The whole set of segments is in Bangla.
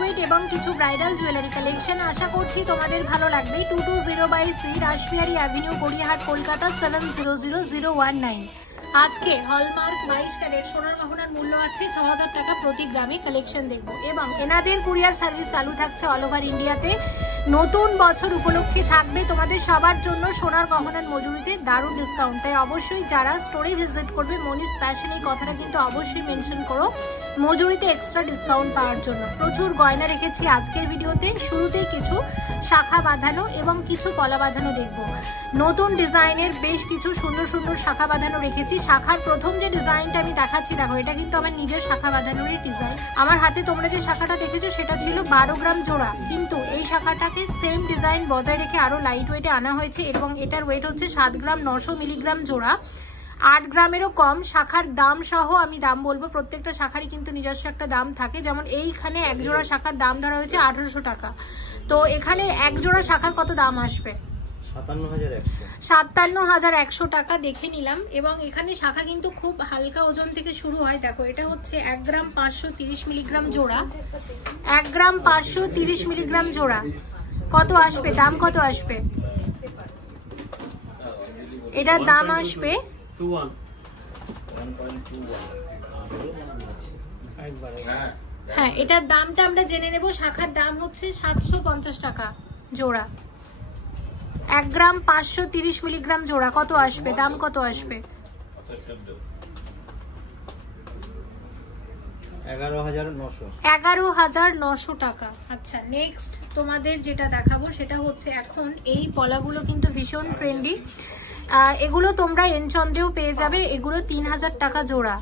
ওয়েট এবং কিছু ব্রাইডাল জুয়েলারি কালেকশন। আশা করছি তোমাদের ভালো লাগবে। 220/C Rashbehari avenue, Gariahat, Kolkata 700019। আজকে হলমার্ক 22 ক্যারেট সোনার গহনার মূল্য আছে 6000 টাকা প্রতি গ্রামে। কালেকশন দেখব এবং এনাদের কুরিয়ার সার্ভিস চালু থাকছে অল ওভার ইন্ডিয়াতে। নতুন বছর উপলক্ষে থাকবে তোমাদের সবার জন্য সোনার গহনার মজুরিতে দারুণ ডিসকাউন্ট। তাই অবশ্যই যারা স্টোরে ভিজিট করবে মনি স্পেশাল এই কথাটা কিন্তু অবশ্যই মেনশন করো, মজুরিতে এক্সট্রা ডিসকাউন্ট পাওয়ার জন্য। প্রচুর গয়না রেখেছি আজকের ভিডিওতে। শুরুতেই কিছু শাখা বাঁধানো এবং কিছু পলা বাঁধানো দেখব। নতুন ডিজাইনের বেশ কিছু সুন্দর সুন্দর শাখা বাঁধানো রেখেছি। শাখার প্রথম যে ডিজাইনটা আমি দেখাচ্ছি, দেখো এটা কিন্তু আমার নিজের শাখা বাঁধানোরই ডিজাইন। আমার হাতে তোমরা যে শাখাটা দেখেছো সেটা ছিল 12 গ্রাম জোড়া, কিন্তু এই শাখাটাকে সেম ডিজাইন বজায় রেখে আরো লাইট ওয়েটে আনা হয়েছে এবং এটার ওয়েট হচ্ছে 7 গ্রাম 900 মিলিগ্রাম জোড়া, 8 গ্রামেরও কম। শাখার দাম সহ আমি দাম বলবো, প্রত্যেকটা শাখারই কিন্তু নিজস্ব একটা দাম থাকে। যেমন এইখানে এক জোড়া শাখার দাম ধরা হয়েছে 1800 টাকা। তো এখানে এক জোড়া শাখার কত দাম আসবে? 57,100 টাকা দেখে নিলাম। এবং এখানে শাখা কিন্তু খুব হালকা ওজন থেকে শুরু হয়। দেখো এটা হচ্ছে 1 গ্রাম 530 মিলিগ্রাম জোড়া, 1 গ্রাম 530 মিলিগ্রাম জোড়া। কত আসবে? দাম কত আসবে? এটার দাম আসবে হ্যাঁ, এটার দামটা আমরা জেনে নেব। শাখার দাম হচ্ছে 750 টাকা জোড়া, 1 গ্রাম 530 মিলিগ্রাম জোড়া। কত আসবে? দাম কত আসবে? 11,900 টাকা। আচ্ছা, নেক্সট তোমাদের যেটা দেখাবো সেটা হচ্ছে, এখন এই পলাগুলো কিন্তু ভীষণ ট্রেন্ডি। এগুলো তোমরা এনচন্দেও পেয়ে যাবে। এগুলো 3000 টাকা জোড়া।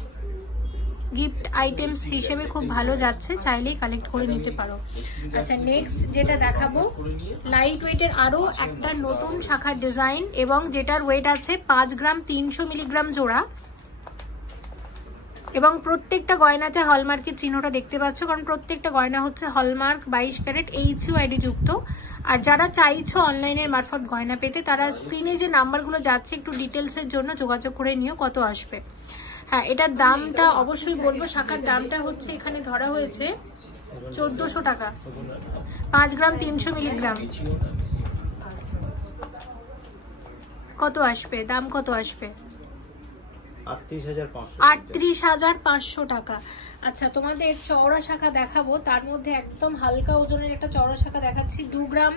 গিফট আইটেমস হিসেবে খুব ভালো যাচ্ছে, চাইলেই কালেক্ট করে নিতে পারো। আচ্ছা, নেক্সট যেটা দেখাবো লাইট ওয়েটের আরো একটা নতুন শাখার ডিজাইন এবং যেটার ওয়েট আছে 5 গ্রাম 300 মিলিগ্রাম জোড়া। এবং প্রত্যেকটা গয়নাতে হলমার্কের চিহ্নটা দেখতে পাচ্ছ, কারণ প্রত্যেকটা গয়না হচ্ছে হলমার্ক 22 ক্যারেট HUID যুক্ত। আর যারা চাইছো অনলাইনের মারফত গয়না পেতে, তারা স্ক্রিনে যে নাম্বারগুলো যাচ্ছে একটু ডিটেলসের জন্য যোগাযোগ করে নিও। কত আসবে? হ্যাঁ, এটার দামটা অবশ্যই বলবো। শাখার দামটা হচ্ছে এখানে ধরা হয়েছে 1400 টাকা, 5 গ্রাম 300 মিলিগ্রাম। কত আসবে? দাম কত আসবে? 38,500 টাকা। আচ্ছা, তোমাদের চওড়া শাখা দেখাবো। তার মধ্যে একদম হালকা ওজনের একটা চওড়া শাখা দেখাচ্ছি, 2 গ্রাম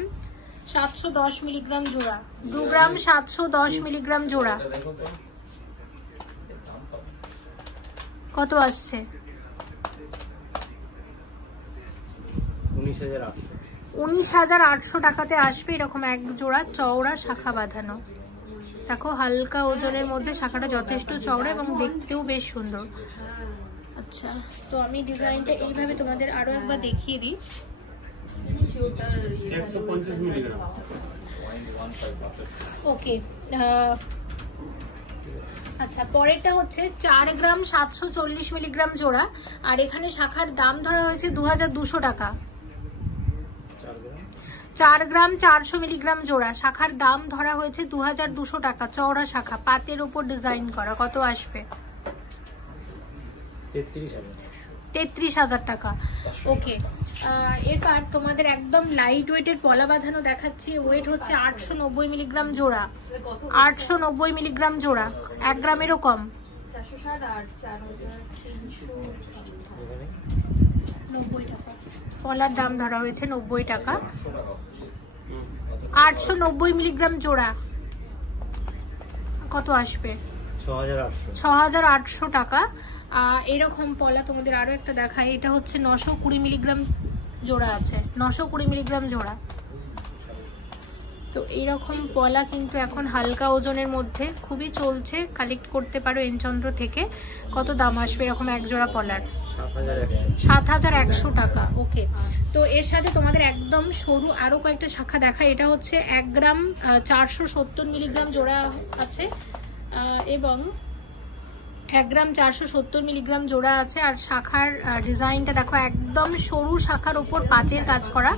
710 মিলিগ্রাম জোড়া, 2 গ্রাম 710 মিলিগ্রাম জোড়া। কত আসছে? 19,800 টাকাতে আসবে এরকম এক জোড়া চওড়া শাখা বাঁধানো। দেখো হালকা ওজনের মধ্যে শাখাটা যথেষ্ট চওড়া এবং দেখতেও বেশ সুন্দর। আচ্ছা, তো আমি ডিজাইনটা এইভাবে তোমাদের আরো একবার দেখিয়ে দিই। ওকে, আচ্ছা, পরেরটা হচ্ছে 4 গ্রাম 740 মিলিগ্রাম জোড়া। আর এখানে শাখার দাম ধরা হয়েছে 2200 টাকা, 4 গ্রাম 400 মিলিগ্রাম জোড়া। শাখার দাম ধরা হয়েছে 2200 টাকা। চওড়া শাখা, পাতের উপর ডিজাইন করা। কত আসবে? 33,000 টাকা। ওকে, এরপর তোমাদের একদম লাইট ওয়েটের পলা বাঁধানো দেখাচ্ছি। ওয়েট হচ্ছে 890 মিলিগ্রাম জোড়া, 890 মিলিগ্রাম জোড়া, 1 গ্রামেরও কম। 90 টাকা পলার দাম ধরা হয়েছে, 90 টাকা, 890 মিলিগ্রাম জোড়া। কত আসবে? 6,800 টাকা। এরকম পলা তোমাদের আরো একটা দেখায়। এটা হচ্ছে 920 মিলিগ্রাম জোড়া আছে, 920 মিলিগ্রাম জোড়া। তো এইরকম পলা কিন্তু এখন হালকা ওজনের মধ্যে খুবই চলছে, কালেক্ট করতে পারো এনচন্দ্র থেকে। কত দাম আসবে এরকম এক জোড়া পলার? 7,100 টাকা। ওকে, তো এর সাথে তোমাদের একদম সরু আরো কয়েকটা শাখা দেখায়। এটা হচ্ছে 1 গ্রাম 470 মিলিগ্রাম জোড়া আছে এবং 1 গ্রাম 470 মিলিগ্রাম জোড়া আছে। আর শাখার ডিজাইনটা দেখো, একদম সরু শাখার উপর পাতের কাজ করা।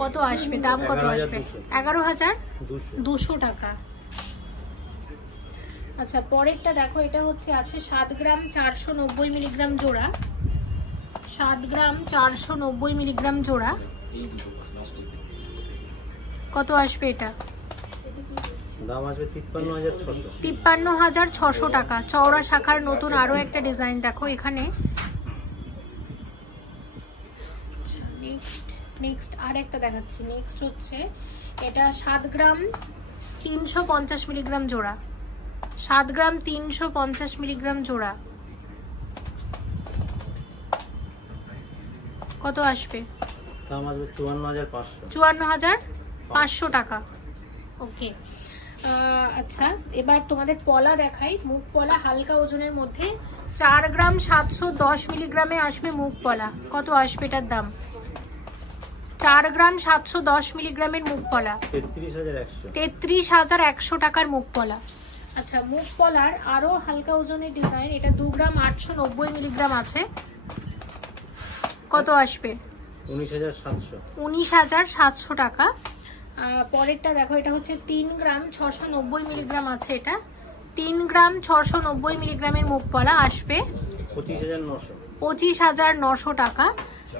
কত আসবে? দাম কত আসবে? 11,200 টাকা। আচ্ছা, পরেরটা দেখো, এটা হচ্ছে আছে 7 গ্রাম 490 মিলিগ্রাম জোড়া, 7 গ্রাম 490 মিলিগ্রাম জোড়া, কত আসবে এটা? দাম আসবে 53,600 টাকা। চওড়া শাখার নতুন আরো একটা ডিজাইন দেখো এখানে। নেক্সট আর একটা দেখাচ্ছি। নেক্সট হচ্ছে এটা 7 গ্রাম 350 মিলিগ্রাম জোড়া, 7 গ্রাম 350 মিলিগ্রাম জোড়া, কত আসবে? দাম আসবে 54,500 টাকা। ওকে, আচ্ছা এবার তোমাদের পলা দেখাই। মুগ পলা হালকা ওজনের মধ্যে 4 গ্রাম 710 মিলিগ্রামে আসবে মুগ পলা, কত আসবে এটার দাম? 4 গ্রাম 710 মিলিগ্রামের মুগ পলা 33,100 টাকার মুগ পলা। আচ্ছা, মুগ পলার আরো হালকা ওজনের ডিজাইন, এটা 2 গ্রাম 890 মিলিগ্রাম আছে, কত আসবে? 19,700 টাকা। পরেরটা দেখো, এটা হচ্ছে 3 গ্রাম 690 মিলিগ্রাম আছে, এটা 3 গ্রাম 690 মিলিগ্রামের মুগ পলা আসবে 25,900 টাকা।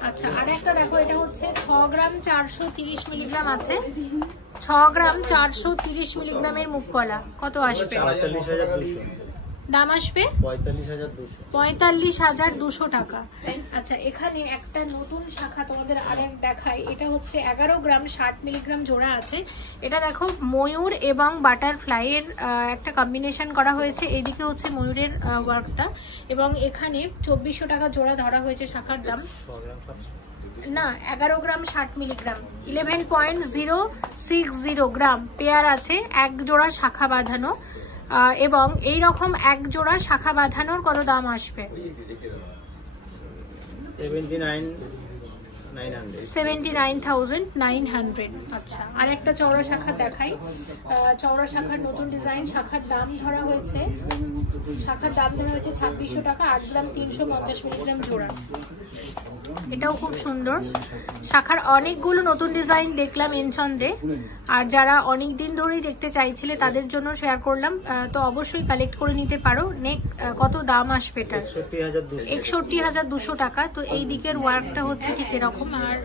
আচ্ছা, আর একটা দেখো, এটা হচ্ছে 6 গ্রাম 430 মিলিগ্রাম আছে, 6 গ্রাম 430 মিলিগ্রামের মুগ পলা, কত আসবে? দাম আসবে 45,200 টাকা। আচ্ছা, এখানে একটা নতুন শাখা তোমাদের আরেক দেখাই। এটা হচ্ছে 11 গ্রাম 60 মিলিগ্রাম জোড়া আছে। এটা দেখো ময়ূর এবং বাটারফ্লাই এর একটা কম্বিনেশন করা হয়েছে। এইদিকে হচ্ছে ময়ূরের ওয়ার্কটা, এবং এখানে 2400 টাকা জোড়া ধরা হয়েছে শাখার দাম। না, 11 গ্রাম 60 মিলিগ্রাম, 11.060 গ্রাম পেয়ার আছে, এক জোড়া শাখা বাঁধানো, এবং এই রকম এক জোড়া শাখা বাঁধানোর কত দাম আসবে? 79,900। আচ্ছা, আর একটা চওড়া শাখা দেখাই। চওড়া শাখার নতুন ডিজাইন, শাখার দাম ধরা হয়েছে 2600 টাকা, 8 গ্রাম 350 মিলিগ্রাম জোড়া। এটাও খুব সুন্দর। শাখার অনেকগুলো নতুন ডিজাইন দেখলাম এনচন্দ্রে, আর যারা অনেক দিন ধরেই দেখতে চাইছিলে তাদের জন্য শেয়ার করলাম, তো অবশ্যই কালেক্ট করে নিতে পারো। কত দাম আসবে এটা? 61,200 টাকা। তো এই দিকের ওয়ার্কটা হচ্ছে ঠিক এরকম, আর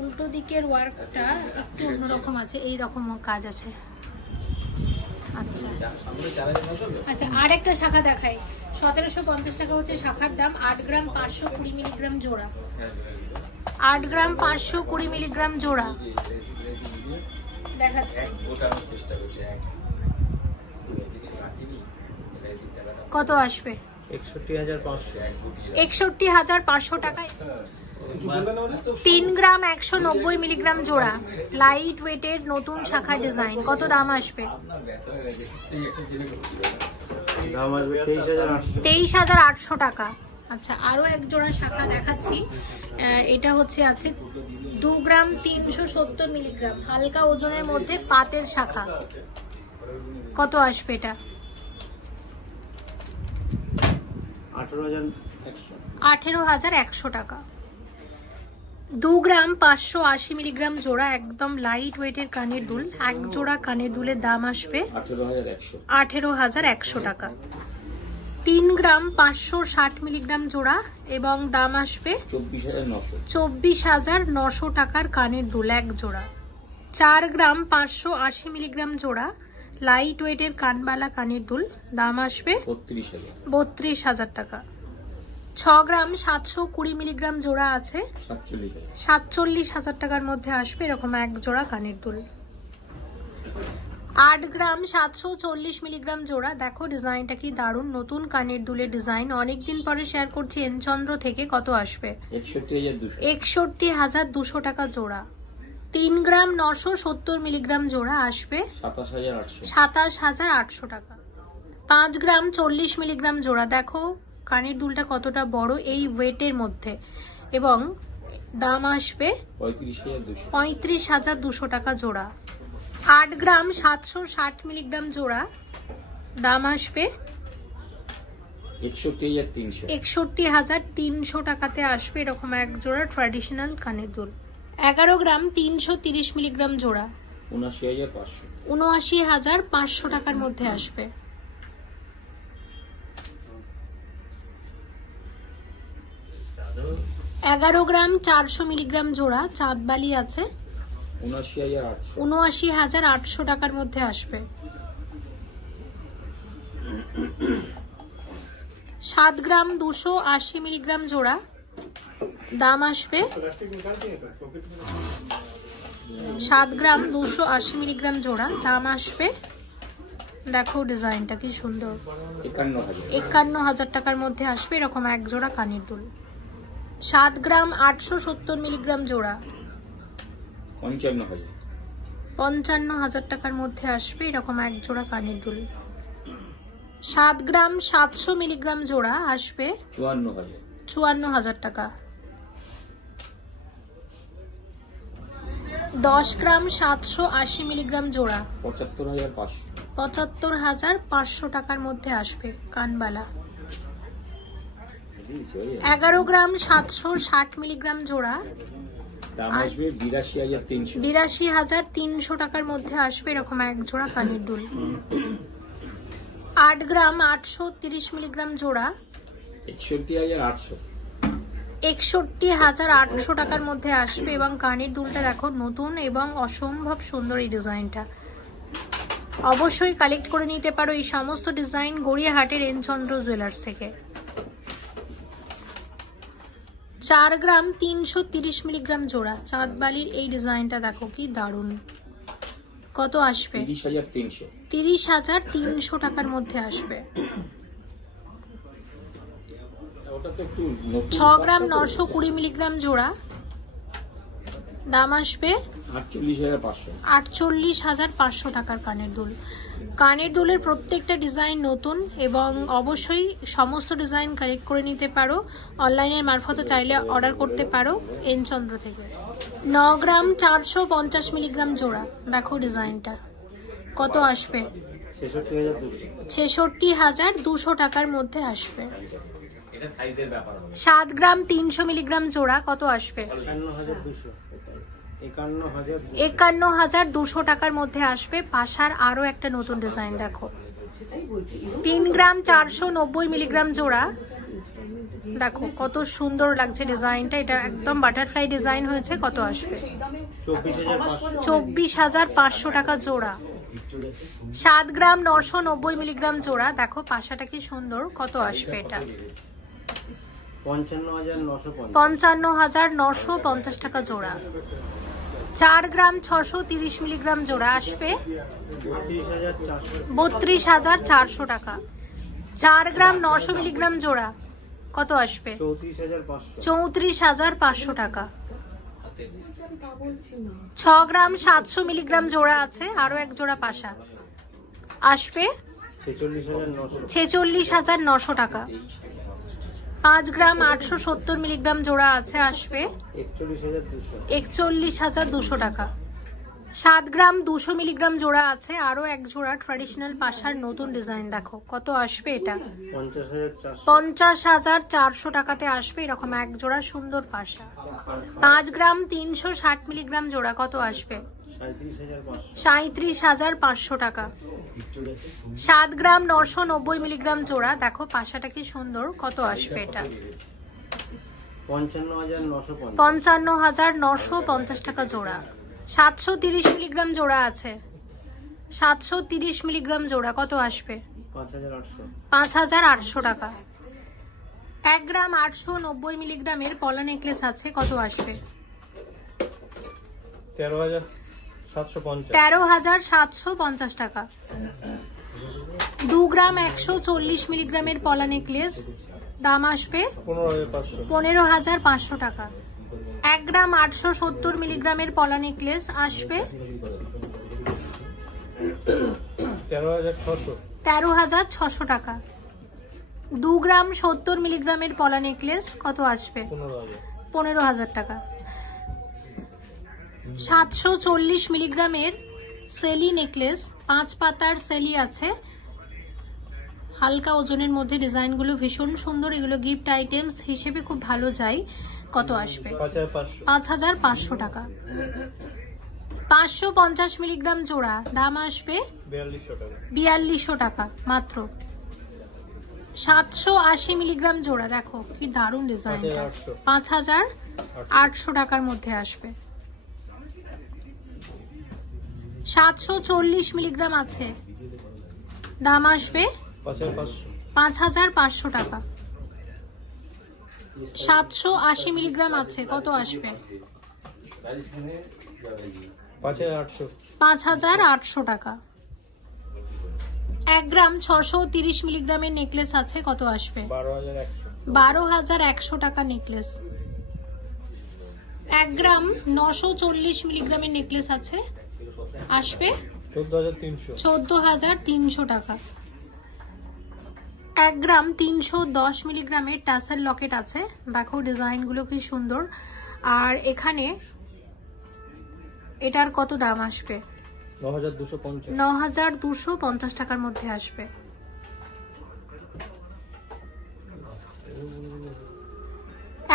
উল্টো দিকের ওয়ার্কটা একটু অন্যরকম আছে, এই রকম কাজ আছে। আচ্ছা আচ্ছা, আর একটা শাখা দেখাই। 1750 টাকা হচ্ছে শাখার দাম, 8 গ্রাম 520 মিলিগ্রাম জোড়া, 8 গ্রাম 520 মিলিগ্রাম জোড়া দেখাচ্ছি, কত আসবে? 61,500 টাকায় 3 গ্রাম 190 মিলিগ্রাম জোড়া, লাইট ওয়েটের নতুন শাখা ডিজাইন, কত দাম আসবে? 23,800 টাকা। আচ্ছা, আরো এক জোড়া শাখা দেখাচ্ছি। এটা হচ্ছে আছে 2 গ্রাম 370 মিলিগ্রাম, হালকা ওজনের মধ্যে পাতের শাখা, কত আসবে এটা? 18,100 টাকা। 2 গ্রাম 580 মিলিগ্রাম জোড়া, একদম লাইট ওয়েটের কানের দুল, এক জোড়া কানের দুলের দাম আসবে 18,100 টাকা। 3 গ্রাম 560 মিলিগ্রাম জোড়া, এবং দাম আসবে 24,900 টাকার কানের দুল এক জোড়া। 4 গ্রাম 580 মিলিগ্রাম জোড়া, লাইট ওয়েটের কানবালা কানের দুল, দাম আসবে 32,000 টাকা। 6 গ্রাম 720 মিলিগ্রাম জোড়া আছে, 47,000 টাকার মধ্যে আসবে এরকম এক জোড়া কানের দুল। 8 গ্রাম 740 মিলিগ্রাম জোড়া, দেখো ডিজাইনটা কি দারুণ, নতুন কানের দুলের ডিজাইন, অনেকদিন পরে শেয়ার করছি এনচন্দ্র থেকে, কত আসবে? 61,200 টাকা জোড়া। 3 গ্রাম 970 মিলিগ্রাম জোড়া আসবে 27,800 টাকা। 5 গ্রাম 40 মিলিগ্রাম জোড়া, দেখো কানের দুলটা কতটা বড় এই ওয়েটের মধ্যে, এবং দাম আসবে 35,200 টাকা জোড়া। 8 গ্রাম 760 মিলিগ্রাম জোড়া, দাম আসবে 61,300 টাকাতে আসবে এরকম এক জোড়া ট্র্যাডিশনাল কানের দুল। 11 গ্রাম 330 মিলিগ্রাম জোড়া, 79,500 টাকার মধ্যে আসবে। 11 গ্রাম 400 মিলিগ্রাম জোড়া চাঁদবালি আছে ৭৯,৮০০ টাকার মধ্যে আসবে। 7 গ্রাম 280 মিলিগ্রাম জোড়া, দাম আসবে 7 গ্রাম 280 মিলিগ্রাম জোড়া, দাম আসবে, দেখো ডিজাইনটা কি সুন্দর, ৫১,০০০ টাকার মধ্যে আসবে এরকম এক জোড়া কানের দুল। 7 গ্রাম 870 মিলিগ্রাম জোড়া, ৫৫,০০০ টাকার মধ্যে আসবে এরকম এক জোড়া কানের দুল। 7 গ্রাম 700 মিলিগ্রাম জোড়া আসবে ৫৪,০০০ টাকা। 10 গ্রাম 780 মিলিগ্রাম জোড়া ৭৫,৫০০ টাকার মধ্যে আসবে কানবালা। 11 গ্রাম 760 মিলিগ্রাম জোড়া, ৮২,৩০০ টাকার মধ্যে আসবে এরকম এক জোড়া কানের দুল। 8 গ্রাম 830 মিলিগ্রাম জোড়া, ৬১,৮০০ টাকার মধ্যে আসবে এবং কানের দুলটা দেখো নতুন এবং অসম্ভব সুন্দর এই ডিজাইনটা। অবশ্যই কালেক্ট করে নিতে পারো এই সমস্ত ডিজাইন গড়িয়াহাটের এনচন্দ্র জুয়েলার্স থেকে। 4 গ্রাম 330 মিলিগ্রাম জোড়া চাঁদবালির এই ডিজাইনটা দেখো কি দারুণ, কত আসবে ৩০,৩০০ টাকার মধ্যে আসবে। 6 গ্রাম 920 মিলিগ্রাম জোড়া, দাম আসবে ৪৮,৫০০ টাকার কানের দুল। কানের দুলের প্রত্যেকটা ডিজাইন নতুন এবং অবশ্যই সমস্ত ডিজাইন কালেক্ট করে নিতে পারো, অনলাইনের মারফতে চাইলে অর্ডার করতে পারো এনচন্দ্র থেকে। 9 গ্রাম 450 মিলিগ্রাম জোড়া, দেখো ডিজাইনটা কত আসবে ৬৬,২০০ টাকার মধ্যে আসবে। 7 গ্রাম 300 মিলিগ্রাম জোড়া কত আসবে ৫১,২০০ টাকার মধ্যে আসবে। পাশার আরো একটা নতুন ডিজাইন দেখো, 3 গ্রাম 490 মিলিগ্রাম জোড়া, দেখো কত সুন্দর লাগছে ডিজাইনটা, এটা একদম বাটারফ্লাই ডিজাইন হয়েছে, কত আসবে ২৪,৫০০ টাকা জোড়া। 7 গ্রাম 990 মিলিগ্রাম জোড়া, দেখো পাশাটা কি সুন্দর, কত আসবে এটা ৫৫,৯৫০ টাকা জোড়া। 4 গ্রাম 630 মিলিগ্রাম জোড়া আসবে ৩২,৪০০ টাকা। 4 গ্রাম 900 মিলিগ্রাম জোড়া কত আসবে ৩৪,৫০০ টাকা। 6 গ্রাম 700 মিলিগ্রাম জোড়া আছে, আরো এক জোড়া পাশা আসবে ৪৬,৯০০ টাকা। 5 গ্রাম 870 মিলিগ্রাম জোড়া আছে, আসবে ৪১,২০০ টাকা। 7 গ্রাম 200 মিলিগ্রাম জোড়া আছে, আরো এক জোড়া ট্র্যাডিশনাল পাশার নতুন ডিজাইন, দেখো কত আসবে এটা ৫০,৪০০ টাকাতে আসবে এরকম এক জোড়া সুন্দর পাশা। 5 গ্রাম 360 মিলিগ্রাম জোড়া কত আসবে ৩৭,৫০০ টাকা। 7 গ্রাম 990 মিলিগ্রাম জোড়া, দেখো পাশাটা কি সুন্দর, কত আসবে এটা ৫৫,৯৫০ টাকা জোড়া। 730 মিলিগ্রাম জোড়া আছে, 730 মিলিগ্রাম জোড়া কত আসবে ৫,৮০০ টাকা। 1 গ্রাম 890 মিলিগ্রামের পলা নেকলেস আছে, কত আসবে ১৩,৭৫০ টাকা। 2 গ্রাম 140 মিলিগ্রামের পলা নেকলেস, দাম আসবে ১৫,৫০০ টাকা। 1 গ্রাম 870 মিলিগ্রামের পলা নেকলেস আসবে ১৩,৬০০ টাকা। 2 গ্রাম 70 মিলিগ্রামের পলা নেকলেস কত আসবে ১৫,০০০ টাকা। 740 মিলিগ্রামের সেলি নেকলেস, 5 পাতার সেলি আছে, হালকা ওজনের মধ্যে, ডিজাইনগুলো ভীষণ সুন্দর, এগুলো গিফট আইটেমস হিসেবে খুব ভালো যায়, কত আসবে ৫,৫০০ টাকা। 550 মিলিগ্রাম জোড়া, দাম আসবে ৪২০০ টাকা মাত্র। 780 মিলিগ্রাম জোড়া, দেখো কি দারুণ ডিজাইনটা। 5800 টাকার মধ্যে আসবে। 740 মিলিগ্রাম আছে, দাম আসবে 5500 টাকা। 780 মিলিগ্রাম আছে, কত আসবে? 5800 টাকা। 1 গ্রাম 630 মিলিগ্রামের নেকলেস আছে, কত আসবে? 12100 টাকা নেকলেস। 1 গ্রাম 940 মিলিগ্রামের নেকলেস আছে, আসবে 14300 টাকা। 1 গ্রাম 310 মিলিগ্রামের টাসেল লকেট আছে, দেখো ডিজাইনগুলো কি সুন্দর। আর এখানে এটার কত দাম আসবে? 9250 টাকার মধ্যে আসবে।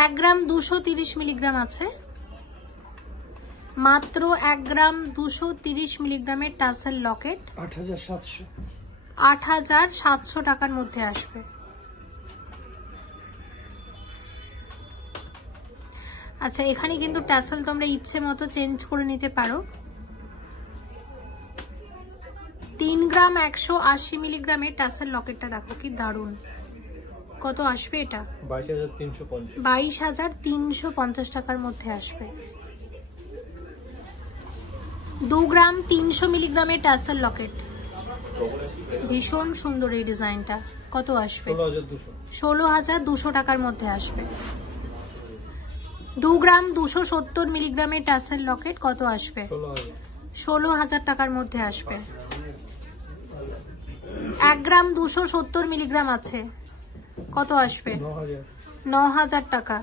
1 গ্রাম 230 মিলিগ্রাম আছে, মাত্র 1 গ্রাম 230 মিলিগ্রামের টাসেল লকেট 8700 টাকার মধ্যে আসবে। আচ্ছা, এখানে কিন্তু টাসেল তোমরা ইচ্ছে মতো চেঞ্জ করে নিতে পারো। 3 গ্রাম 180 মিলিগ্রামের টাসেল লকেটটা দেখো কি দারুণ, কত আসবে এটা? 22350 টাকার মধ্যে আসবে। 2 গ্রাম 300 মিলিগ্রামের টাসেল লকেট, ভীষণ সুন্দর এই ডিজাইনটা, কত আসবে? 16200 টাকার মধ্যে আসবে। 2 গ্রাম 270 মিলিগ্রামের টাসেল লকেট, কত আসবে? 16000 টাকার মধ্যে আসবে। 1 গ্রাম 270 মিলিগ্রাম আছে, কত আসবে? 9000 টাকা।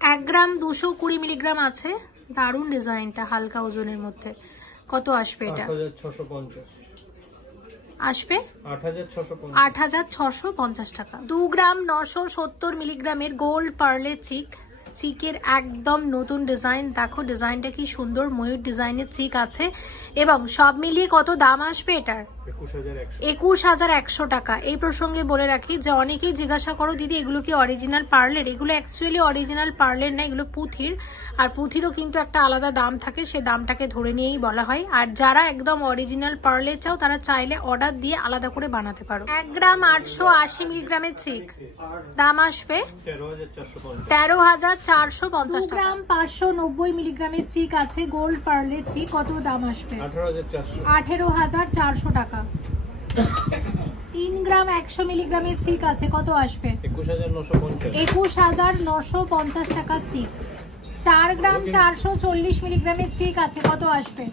1 গ্রাম 220 মিলিগ্রাম আছে, দারুণ ডিজাইনটা, হালকা ওজনের মধ্যে, কত আসবে এটা? আসবে 8650 টাকা। 2 গ্রাম 970 মিলিগ্রামের গোল্ড পার্লে চিকের একদম নতুন ডিজাইন, দেখো ডিজাইনটা কি সুন্দর, ময়ূর ডিজাইনের চিক আছে। এবং সব মিলিয়ে কত দাম আসবে এটার? 21100 টাকা। এই প্রসঙ্গে বলে রাখি যে অনেকেই জিজ্ঞাসা করো দিদি এগুলো কি অরিজিনাল পার্লের? এগুলো অ্যাকচুয়ালি অরিজিনাল পার্লের না, এগুলো পুঁথির। আর পুঁথিরও কিন্তু একটা আলাদা দাম থাকে, সে দামটাকে ধরে নিয়েই বলা হয়। আর যারা একদম অরিজিনাল পার্লে চাও তারা চাইলে অর্ডার দিয়ে আলাদা করে বানাতে পারো। 1 গ্রাম 880 মিলিগ্রামের চিক, দাম আসবে 13450 টাকা। 2 গ্রাম 590 মিলিগ্রামের চিক আছে, গোল্ড পার্লের চিক, কত দাম আসবে? 18400 টাকা। 3 গ্রাম 100 মিলিগ্রামের চিক আছে, কত আসবে? 21950 টাকা চিক। 4 গ্রাম 440 মিলিগ্রামের চিক আছে, কত আসবে?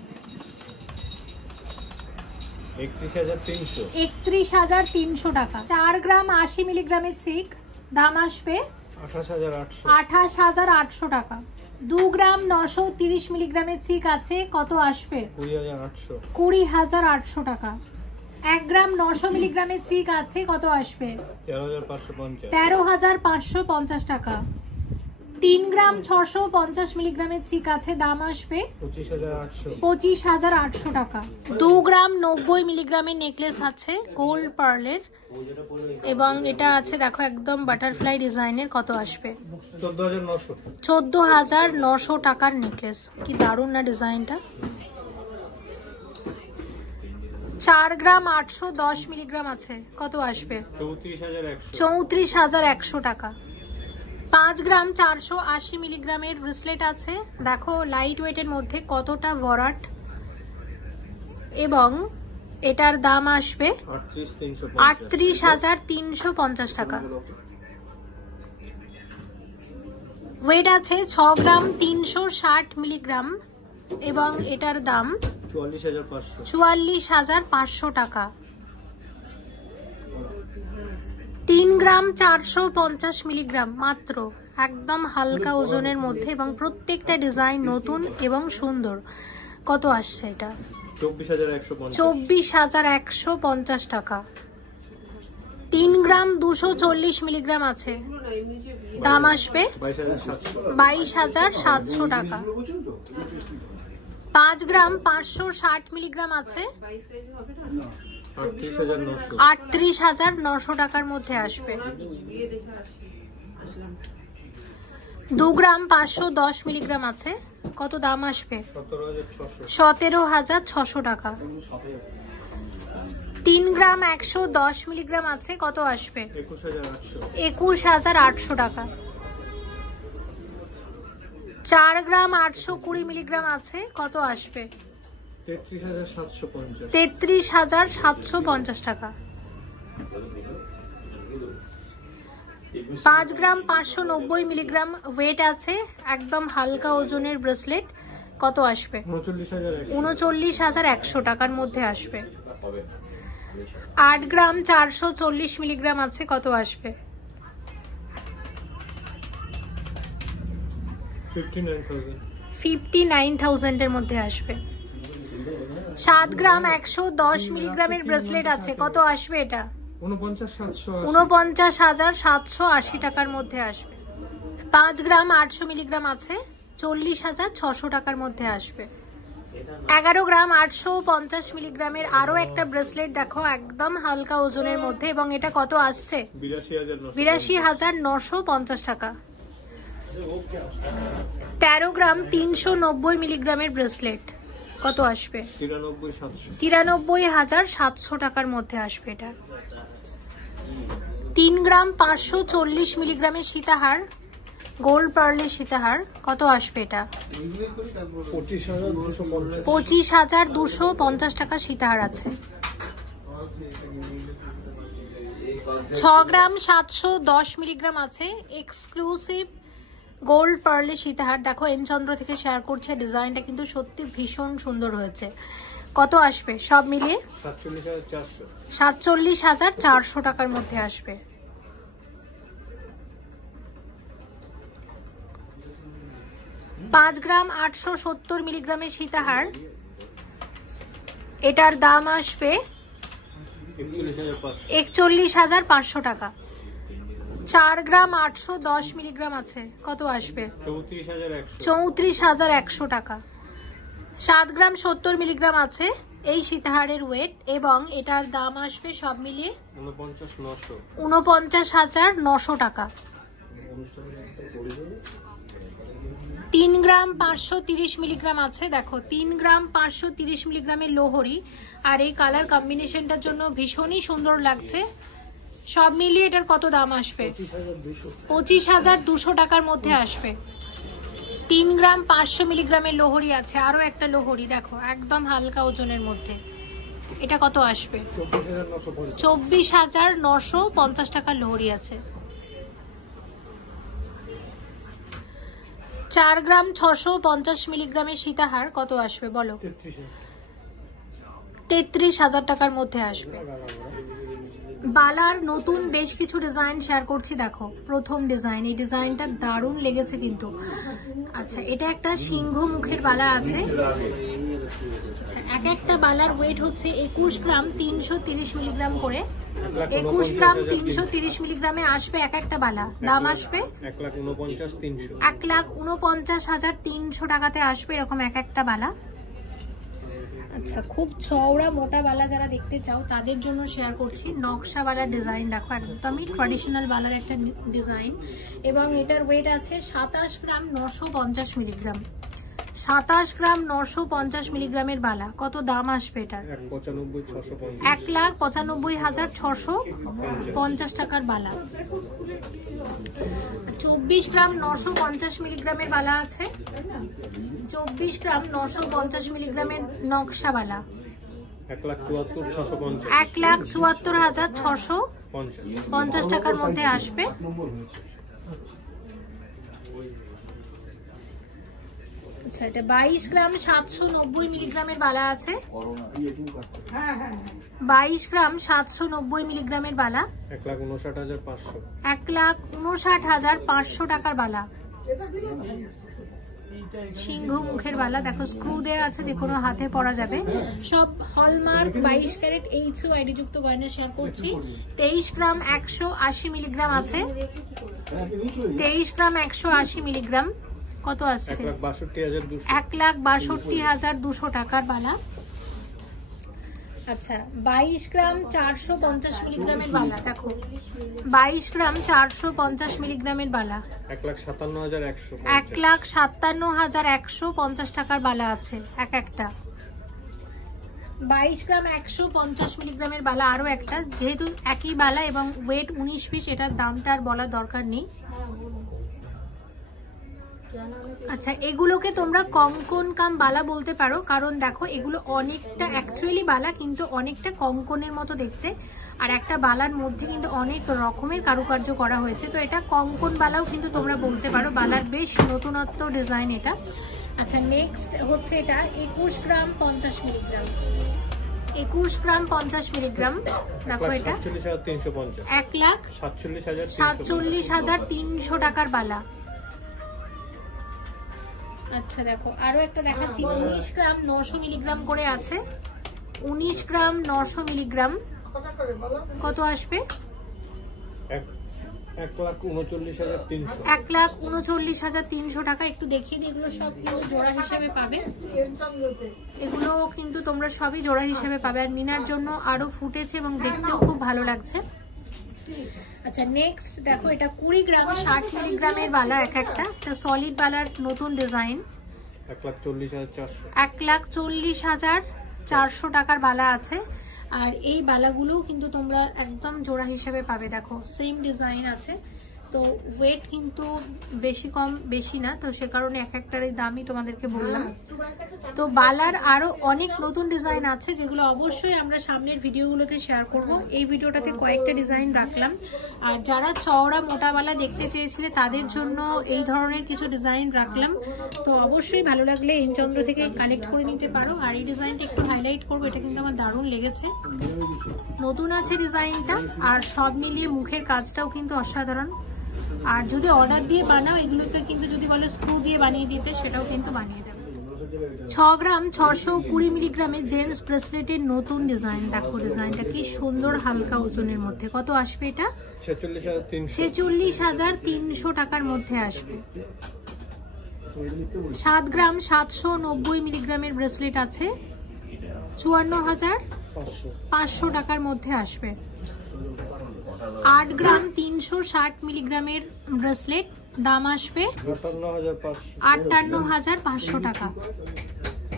31300 টাকা। 4 গ্রাম 80 মিলিগ্রামের চিক, দাম আসবে 28800 টাকা। 2 গ্রাম 930 মিলিগ্রামের চিক আছে, কত আসবে? 20800 টাকা। 1 গ্রাম 900 মিলিগ্রামের চিক আছে, কত আসবে? 13550 টাকা। 3 গ্রাম 650 মিলিগ্রামের চিক আছে, দাম আসবে 25800 টাকা। 2 গ্রাম 90 মিলিগ্রামের নেকলেস আছে গোল্ড পার্লের, এবং এটা আছে দেখো একদম বাটারফ্লাই ডিজাইনের, কত আসবে? 14900 টাকার নেকলেস, কি দারুণ না ডিজাইনটা। 4 গ্রাম 810 মিলিগ্রাম আছে, কত আসবে? 34100 টাকা। 5 গ্রাম 480 মিলিগ্রামের ব্রেসলেট আছে, দেখো লাইট ওয়েটের মধ্যে কতটা ভরাট, এবং এটার দাম আসবে 38350 টাকা। ওয়েট আছে 6 গ্রাম 360 মিলিগ্রাম, এবং এটার দাম 44500 টাকা। 3 গ্রাম 450 মিলিগ্রাম মাত্র, একদম হালকা ওজনের মধ্যে, এবং প্রত্যেকটা ডিজাইন নতুন এবং সুন্দর, কত আসছে এটা? 24150 টাকা। 3 গ্রাম 240 মিলিগ্রাম আছে, দাম আসবে 22700 টাকা। 5 গ্রাম 560 মিলিগ্রাম আছে, 38,900 টাকার মধ্যে আসবে। 2 গ্রাম 510 মিলিগ্রাম আছে, কত দাম আসবে? 17,600 টাকা। 3 গ্রাম 110 মিলিগ্রাম আছে, কত আসবে? 21,800 টাকা। 4 গ্রাম 820 মিলিগ্রাম আছে, কত আসবে? 33,750 টাকা। 5 গ্রাম 590 মিলিগ্রাম ওয়েট আছে, একদম হালকা ওজনের ব্রেসলেট, কত আসবে? 39,100 টাকার মধ্যে আসবে। 8 গ্রাম 440 মিলিগ্রাম আছে, কত আসবে? 59,000 এর মধ্যে আসবে। 7 গ্রাম 110 মিলিগ্রামের ব্রেসলেট আছে, কত আসবে এটা? 49,780 টাকার মধ্যে আসবে। 5 গ্রাম 800 মিলিগ্রাম আছে, 40,600 টাকার মধ্যে আসবে। 11 গ্রাম 850 মিলিগ্রামের আরো একটা ব্রেসলেট দেখো, একদম হালকা ওজনের মধ্যে, এবং এটা কত আসছে? 82,950 টাকা। 13 গ্রাম 390 মিলিগ্রামের ব্রেসলেট, কত আসবে? 93,700 টাকার মধ্যে আসবে এটা। 3 গ্রাম 540 মিলিগ্রামের সীতাহার, গোল্ড পার্লের সীতাহার, কত আসবে এটা? 25,250 টাকা সীতাহার আছে। 6 গ্রাম 710 মিলিগ্রাম আছে, এক্সক্লুসিভ গোল্ড পার্লের সীতাহার, দেখো এনচন্দ্র থেকে শেয়ার করছে, ডিজাইনটা কিন্তু সত্যি ভীষণ সুন্দর হয়েছে, কত আসবে সব মিলিয়ে? 47,400 টাকার মধ্যে আসবে। 5 গ্রাম 870 মিলিগ্রামের সীতাহার, এটার দাম আসবে 41,500 টাকা। 4 গ্রাম 810 মিলিগ্রাম আছে, কত আসবে? 34,100 টাকা। 7 গ্রাম 70 মিলিগ্রাম আছে এই সীতাহারের ওয়েট, এবং এটার দাম আসবে সব মিলিয়ে 49,900 টাকা। 3 গ্রাম 530 মিলিগ্রাম আছে, দেখো 3 গ্রাম 530 মিলিগ্রামের লোহরি, আর এই কালার কম্বিনেশনটার জন্য ভীষণই সুন্দর লাগছে। সব মিলিয়ে এটার কত দাম আসবে? 25,200 টাকার মধ্যে আসবে। 3 গ্রাম 500 মিলিগ্রামের লোহরি আছে, আরো একটা লোহরি দেখো একদম হালকা ওজনের মধ্যে, এটা কত আসবে? 24,950 টাকার লোহরি আছে। 4 গ্রাম 650 মিলিগ্রামের সীতাহার, কত আসবে বলো? 33,000 টাকার মধ্যে আসবে। বালার নতুন বেশ কিছু ডিজাইন শেয়ার করছি, দেখো প্রথম ডিজাইন, এই ডিজাইনটা দারুণ লেগেছে কিন্তু। আচ্ছা, এটা একটা সিংহ মুখের বালা আছে। আচ্ছা, একটা বালার ওয়েট হচ্ছে 21 গ্রাম 330 মিলিগ্রাম করে। 21 গ্রাম 330 মিলিগ্রামে আসবে একটা বালা, দাম আসবে 1,49,300 টাকাতে আসবে এরকম একটা বালা। আচ্ছা, খুব চওড়া মোটা বালা যারা দেখতে চাও তাদের জন্য শেয়ার করছি, নকশা বালার ডিজাইন দেখো, একদমই ট্র্যাডিশনাল বালার একটা ডিজাইন, এবং এটার ওয়েট আছে 27 গ্রাম 950 মিলিগ্রাম। 27 গ্রাম 950 মিলিগ্রামের বালা, কত দাম আসবে এটার? 1,95,650 টাকার বালা। 24 গ্রাম 950 মিলিগ্রামের বালা আছে, 24 গ্রাম 950 মিলিগ্রামের নকশা বালা, 1,74,650 টাকার মধ্যে আসবে। আচ্ছা, এটা 22 গ্রাম 790 মিলিগ্রামের বালা আছে, 22 গ্রাম 790 মিলিগ্রামের বালা, 1,59,500 টাকার বালা। সিংহ মুখের বালা দেখো, স্ক্রু দেওয়া আছে, যে কোনো হাতে পরা যাবে। সব হলমার্ক 22 ক্যারেট HOID যুক্ত গয়না শেয়ার করছি। 23 গ্রাম 180 মিলিগ্রাম আছে, 23 গ্রাম 180 মিলিগ্রাম, কত আসছে? 1,62,200 টাকার বালা। আচ্ছা 22 গ্রাম 450 মিলিগ্রামের বালা দেখো, 22 গ্রাম 450 মিলিগ্রামের বালা 1,57,150 টাকার বালা আছে এক একটা। 22 গ্রাম 150 মিলিগ্রামের বালা আরো একটা, যেহেতু একই বালা এবং ওয়েট 19 পিস, এটার দামটা আর বলার দরকার নেই। আচ্ছা এগুলোকে তোমরা কঙ্কন কাম বালা বলতে পারো, কারণ দেখো এগুলো অনেকটা অ্যাকচুয়ালি বালা কিন্তু অনেকটা কঙ্কনের মতো দেখতে, আর একটা বালার মধ্যে কিন্তু অনেক রকমের কারুকার্য করা হয়েছে, তো এটা কঙ্কন বালাও কিন্তু তোমরা বলতে পারো। বালার বেশ নতুনত্ব ডিজাইন এটা। আচ্ছা নেক্সট হচ্ছে এটা 21 গ্রাম 50 মিলিগ্রাম, 21 গ্রাম 50 মিলিগ্রাম দেখো, এটা 1,47,300 টাকার বালা। আচ্ছা দেখো আরো একটা দেখাচ্ছি, 19 গ্রাম 900 মিলিগ্রাম করে আছে, 19 গ্রাম 900 মিলিগ্রাম কত আসবে? 1,39,300 টাকা। একটু দেখিয়ে দিই, এগুলো সব কিন্তু জোড়া হিসেবে পাবে, এগুলো কিন্তু তোমরা সবই জোড়া হিসেবে পাবে। আর মিনার জন্য আরো ফুটেছে এবং দেখতেও খুব ভালো লাগছে। আচ্ছা নেক্সট দেখো এটা 20 গ্রাম 60 মিলিগ্রামের বালা এক একটা, এটা সলিড বালার নতুন ডিজাইন, 1,40,400 টাকার বালা আছে। আর এই বালাগুলোও কিন্তু তোমরা একদম জোড়া হিসেবে পাবে, দেখো সেম ডিজাইন আছে। তো ওয়েট কিন্তু বেশি কম বেশি না, তো সে কারণে এক একটার দামই তোমাদেরকে বললাম। তো বালার আরো অনেক নতুন ডিজাইন আছে, যেগুলো অবশ্যই আমরা সামনের ভিডিওগুলোতে শেয়ার করব। এই ভিডিওটাতে কয়েকটা ডিজাইন রাখলাম, আর যারা চওড়া মোটা বালা দেখতে চেয়েছিলে তাদের জন্য এই ধরনের কিছু ডিজাইন রাখলাম। তো অবশ্যই ভালো লাগলে হেমচন্দ্র থেকে কালেক্ট করে নিতে পারো। আর এই ডিজাইনটা একটু হাইলাইট করবো, এটা কিন্তু আমার দারুণ লেগেছে, নতুন আছে ডিজাইনটা, আর সব মিলিয়ে মুখের কাজটাও কিন্তু অসাধারণ। আর যদি অর্ডার দিয়ে বানাও এগুলোতে কিন্তু যদি বলে স্ক্রু দিয়ে বানিয়ে দিতে, সেটাও কিন্তু বানিয়ে দেবে। 6 গ্রাম 620 মিলিগ্রামের জেন্টস ব্রেসলেটের নতুন ডিজাইন দেখো, ডিজাইনটা কি সুন্দর, হালকা ওজনের মধ্যে। কত আসবে এটা? 46,300 টাকার মধ্যে আসবে। 7 গ্রাম 790 মিলিগ্রামের ব্রেসলেট আছে, 54,500 টাকার মধ্যে আসবে। 8 গ্রাম 360 মিলিগ্রামের ব্রেসলেট, দাম আসবে 58,500 টাকা।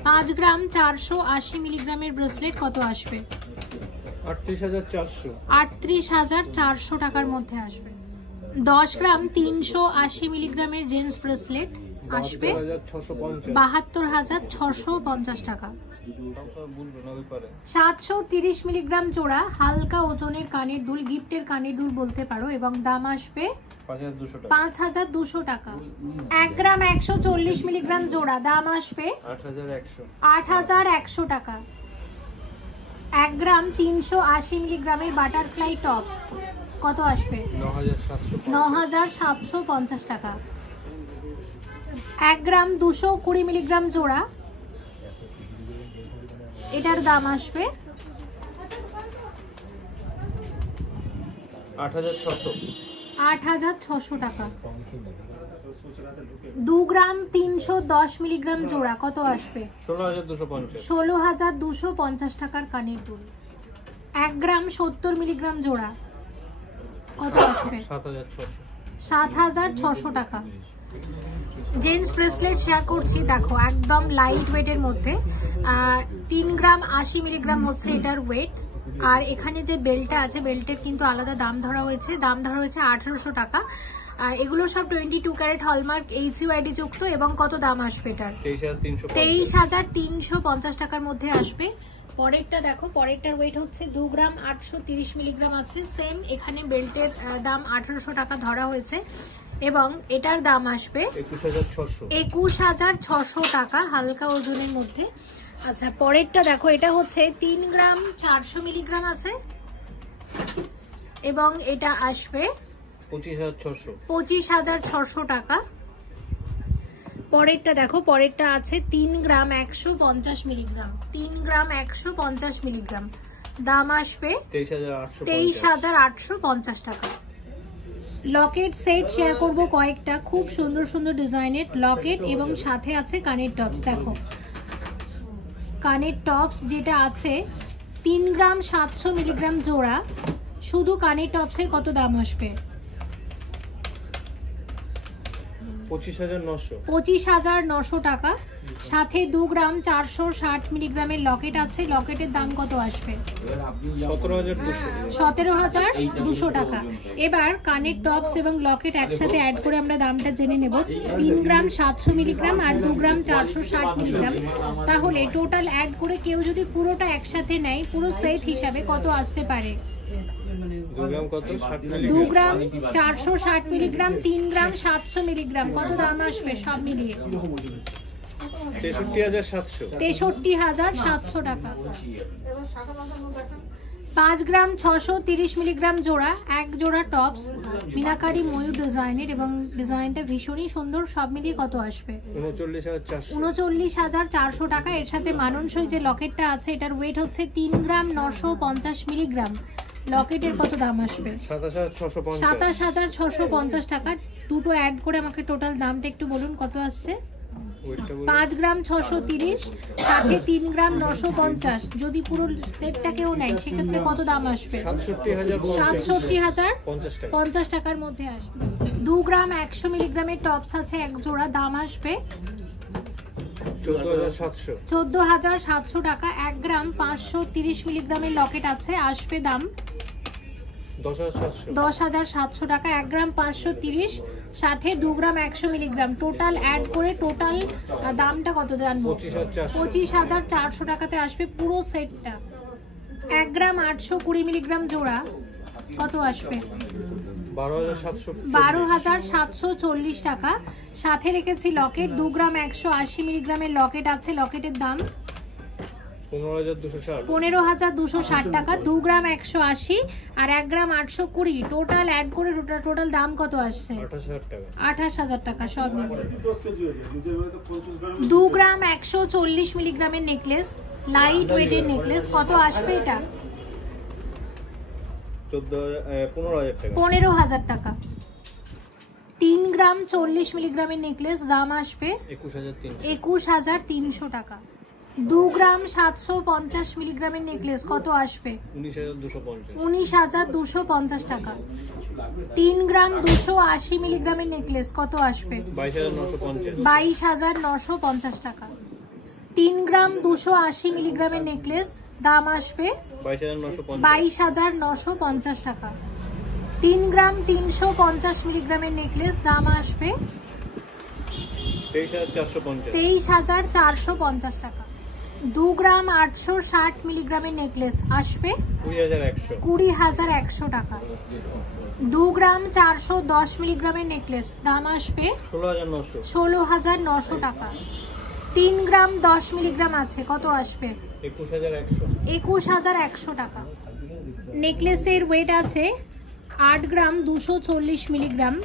5 গ্রাম 480 মিলিগ্রামের ব্রেসলেট কত আসবে? 38,400 টাকার মধ্যে আসবে। 10 গ্রাম 380 মিলিগ্রামের জেন্টস ব্রেসলেট আসবে 72,650 টাকা। 730 মিলিগ্রাম জোড়া হালকা ওজনের কানের দুল, গিফটের কানের দুল বলতে পারো, এবং দাম আসবে 5,200 টাকা। 1 গ্রাম 140 মিলিগ্রাম জোড়া, দাম আসবে 8,100 টাকা। 1 গ্রাম 380 মিলিগ্রামের বাটারফ্লাই টপস কত আসবে? 9,750 টাকা। 1 গ্রাম 220 মিলিগ্রাম জোড়া, এটার দাম আসবে 8,600 টাকা। 2 গ্রাম 310 মিলিগ্রাম জোড়া কত আসবে? 16,250 টাকার কানের দুল। 1 গ্রাম 70 মিলিগ্রাম জোড়া কত আসবে? 7,600 টাকা। জেন্টস ব্রেসলেট শেয়ার করছি, দেখো একদম লাইট ওয়েটের মধ্যে, 3 গ্রাম 80 মিলিগ্রাম হচ্ছে এটার ওয়েট। আর এখানে যে বেল্টটা আছে, বেল্টের কিন্তু আলাদা দাম ধরা হয়েছে, 1800 টাকা। এগুলো সব 22 ক্যারেট হলমার্ক HUID যুক্ত। এবং কত দাম আসবে এটার? 23,350 টাকার মধ্যে আসবে। পরেরটা দেখো, পরেরটার ওয়েট হচ্ছে 2 গ্রাম 830 মিলিগ্রাম আছে, সেম এখানে বেল্টের দাম 1800 টাকা ধরা হয়েছে, এবং এটার দাম আসবে 21,600 টাকা, হালকা ওজনের মধ্যে। আচ্ছা পরেরটা দেখো, এটা হচ্ছে 3 গ্রাম 400 মিলিগ্রাম আছে, এবং এটা আসবে 25,600 টাকা। পরেরটা দেখো, পরেরটা আছে 3 গ্রাম 150 মিলিগ্রাম, 3 গ্রাম 150 মিলিগ্রাম, দাম আসবে 23,850 টাকা। লকেট সেট শেয়ার করব কয়েকটা, খুব সুন্দর সুন্দর ডিজাইনের লকেট, এবং সাথে আছে কানের টপস। দেখো কানের টপস যেটা আছে 3 গ্রাম 700 মিলিগ্রাম জোড়া, শুধু কানের টপসের কত দাম আসবে? 25,900 টাকা। সাথে 2 গ্রাম 460 মিলিগ্রামের লকেট আছে, লকেটের দাম কত আসবে? 17,200 টাকা। এবার কানের টপস এবং লকেট একসাথে অ্যাড করে আমরা দামটা জেনে নেব। 3 গ্রাম 700 মিলিগ্রাম আর 2 গ্রাম 460 মিলিগ্রাম, তাহলে টোটাল অ্যাড করে কেউ যদি পুরোটা একসাথে নেয়, পুরো সেট হিসাবে কত আসতে পারে? 2 গ্রাম 460 মিলিগ্রাম, 3 গ্রাম 700 মিলিগ্রাম, কত দাম আসবে সব মিলিয়ে? 63,700 টাকা। 5 গ্রাম 630 মিলিগ্রাম জোড়া, এক জোড়া টপস মিনাকারি ময়ূর ডিজাইনের এবং ডিজাইনটা ভীষণই সুন্দর, সব মিলিয়ে কত আসবে? 39,400 টাকা। এর সাথে মানানসই যে লকেটটা আছে, এটার ওয়েট হচ্ছে 3 গ্রাম 950 মিলিগ্রাম, লকেটের কত দাম আসবে? 27,650 টাকা। দুটো অ্যাড করে আমাকে টোটাল দামটা একটু বলুন কত আসছে? 5 গ্রাম 630, সাথে 3 গ্রাম 950, যদি পুরো সেটটা কেউ নেয় সেক্ষেত্রে কত দাম আসবে? 67,050 টাকার মধ্যে আসবে। 2 গ্রাম 100 মিলিগ্রামের টপস আছে এক জোড়া, দাম আসবে 14,700 টাকা। 1 গ্রাম 530 মিলিগ্রামের লকেট আছে, আসবে দাম 10,700 টাকা। 1 গ্রাম 530, সাথে 2 গ্রাম 100 মিলিগ্রাম, টোটাল অ্যাড করে টোটাল দামটা কত জানবো? 25,400 টাকাতে আসবে পুরো সেটটা। 1 গ্রাম 820 মিলিগ্রাম জোড়া কত আসবে? 12,740 টাকা। সাথে রেখেছি লকেট, 2 গ্রাম 180 মিলিগ্রামের লকেট আছে, লকেটের দাম 15,260 টাকা। 2 গ্রাম 180 আর 1 গ্রাম 820, টোটাল অ্যাড করে টোটাল দাম কত আসছে? 28,000 টাকা সব মিলিয়ে। 2 গ্রাম 140 মিলিগ্রামের নেকলেস, লাইট ওয়েটের নেকলেস, কত আসবে এটা? 15,000 টাকা। 3 গ্রাম 40 মিলিগ্রামের নেকলেস, দাম আসবে 21,300 টাকা। 2 গ্রাম 750 মিলিগ্রামের নেকলেস, কত আসবে? 19,250 টাকা। 3 গ্রাম 280 মিলিগ্রামের নেকলেস, কত আসবে? 22,950 টাকা। 3 গ্রাম 280 মিলিগ্রামের নেকলেস, দাম আসবে 22,950 টাকা। 3 গ্রাম 350 মিলিগ্রামের নেকলেস, দাম আসবে 23,450 টাকা। 2 গ্রাম 860 মিলিগ্রামের নেকলেস আসবে 20,100 টাকা। 2 গ্রাম 410 মিলিগ্রামের নেকলেস, দাম আসবে 16,900 টাকা। 3 গ্রাম 10 মিলিগ্রাম আছে, কত আসবে? 21,100 টাকা। নেকলেসের ওয়েট আছে 8 গ্রাম 240 মিলিগ্রাম,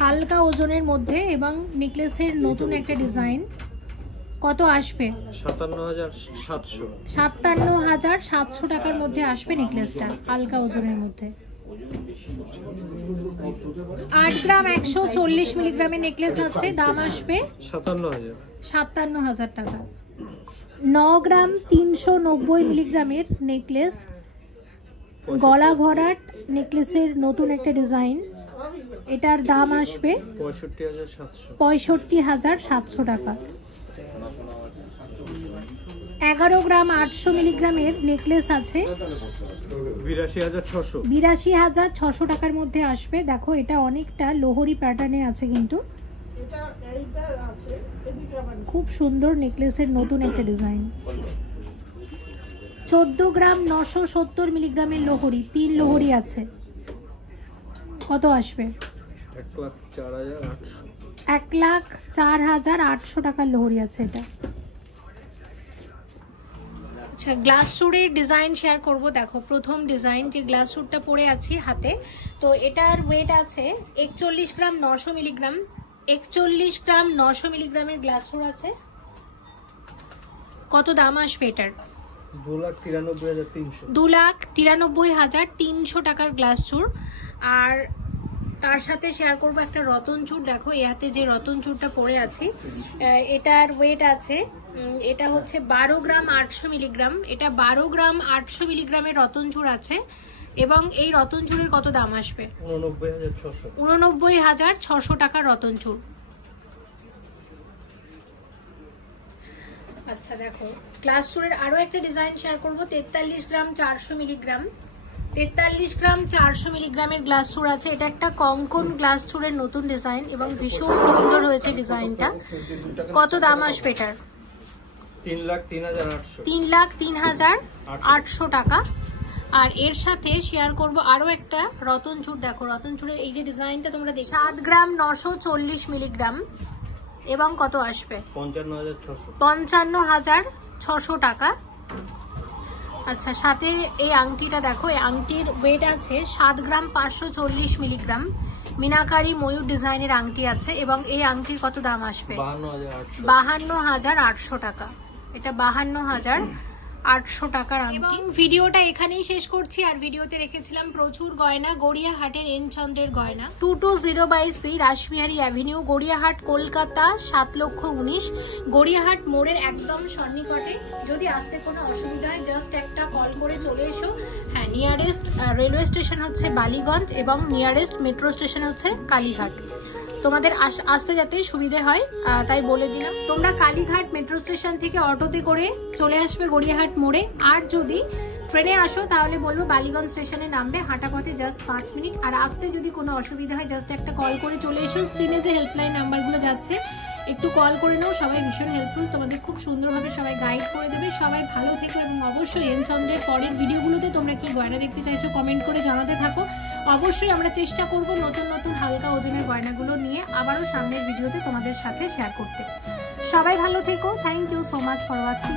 হালকা ওজনের মধ্যে এবং নেকলেসের নতুন একটা ডিজাইন, কত আসবে? 57,700 টাকার মধ্যে আসবে নেকলেসটা, হালকা ওজনের মধ্যে। 8 গ্রাম 140 মিলিগ্রামের নেকলেস আছে, দাম আসবে 57,000 টাকা। 9 গ্রাম 390 মিলিগ্রামের নেকলেস, গলা ভরাট নেকলেসের নতুন একটা ডিজাইন, এটার দাম আসবে 65,700 টাকা। 11 গ্রাম 800 মিলিগ্রামের নেকলেস আছে 82,600 টাকার মধ্যে আসবে। দেখো এটা অনেকটা লোহরি প্যাটার্নে আছে, কিন্তু খুব সুন্দর নেকলেসের নতুন একটা ডিজাইন। 14 গ্রাম 970 মিলিগ্রামের লোহরি, 3 লোহরি আছে, কত আসবে? 1,04,800 টাকার লোহরি আছে এটা। আচ্ছা, গ্লাস সুরের ডিজাইন শেয়ার করব। দেখো প্রথম ডিজাইন, যে গ্লাস সুরটা পরে আছি হাতে, তো এটার ওয়েট আছে 41 গ্রাম 900 মিলিগ্রাম। 41 গ্রাম 900 মিলিগ্রামের গ্লাস সুর আছে, কত দাম আসবে এটার? 2,93,300 টাকার গ্লাস চুর। আর তার সাথে শেয়ার করব একটা রতন চুর। দেখো এই হাতে যে রতন চুরটা পরে আছি, এটার ওয়েট আছে এটা হচ্ছে 12 গ্রাম 800 মিলিগ্রাম। এটা 12 গ্রাম 800 মিলিগ্রামের রতনচুর আছে এবং এই রতনচুরের কত দাম আসবে? 89,600 টাকার রতনচুর। আচ্ছা দেখো, গ্লাস চুরের আরো একটা ডিজাইন শেয়ার করব। 43 গ্রাম 400 মিলিগ্রাম। 43 গ্রাম 400 মিলিগ্রামের গ্লাস চুর আছে। এটা একটা কঙ্কন গ্লাস চুরের নতুন ডিজাইন এবং ভীষণ সুন্দর হয়েছে ডিজাইনটা। কত দাম আসবে এটার? 3,03,800 টাকা। আর এর সাথে শেয়ার করব আরো একটা রতনচুর। দেখো রতনচুরের এই যে ডিজাইনটা তোমরা দেখো, 7 গ্রাম 940 মিলিগ্রাম এবং কত আসবে? 55,600 টাকা। আচ্ছা, সাথে এই আংটিটা দেখো, এই আংটির ওয়েট আছে 7 গ্রাম 540 মিলিগ্রাম। মিনাকারি ময়ূর ডিজাইনের আংটি আছে এবং এই আংটির কত দাম আসবে? 52,800 টাকা। এটা 52,800 টাকার আংটি। ভিডিওটা এখানেই শেষ করছি। আর ভিডিওতে রেখেছিলাম প্রচুর গয়না, গড়িয়াহাটের এন চন্দ্রের গয়না। 220/C Rashbehari avenue, Gariahat, Kolkata 7,19,000। গড়িয়াহাট মোড়ের একদম সন্নিকটে। যদি আসতে কোনো অসুবিধা হয় জাস্ট একটা কল করে চলে এসো। হ্যাঁ, নিয়ারেস্ট রেলওয়ে স্টেশন হচ্ছে বালিগঞ্জ এবং নিয়ারেস্ট মেট্রো স্টেশন হচ্ছে কালীঘাট। তোমাদের আসতে যাতে সুবিধে হয় তাই বলে দিলাম। তোমরা কালীঘাট মেট্রো স্টেশন থেকে অটোতে করে চলে আসবে গড়িয়াহাট মোড়ে। আর যদি ট্রেনে আসো তাহলে বলবো বালিগঞ্জ স্টেশনে নামবে, হাঁটা পথে জাস্ট 5 মিনিট। আর আসতে যদি কোনো অসুবিধা হয় জাস্ট একটা কল করে চলে এসো। স্ক্রিনে যে হেল্পলাইন নাম্বারগুলো যাচ্ছে একটু কল করে নাও। সবাই ভীষণ হেল্পফুল, তোমাদের খুব সুন্দরভাবে সবাই গাইড করে দেবে। সবাই ভালো থেকো এবং অবশ্যই এন চন্দ্রের পরের ভিডিওগুলোতে তোমরা কি গয়না দেখতে চাইছো কমেন্ট করে জানাতে থাকো। অবশ্যই আমরা চেষ্টা করব নতুন নতুন হালকা ওজনের গয়নাগুলো নিয়ে আবারও সামনের ভিডিওতে তোমাদের সাথে শেয়ার করতে। সবাই ভালো থেকো। Thank you so much for watching.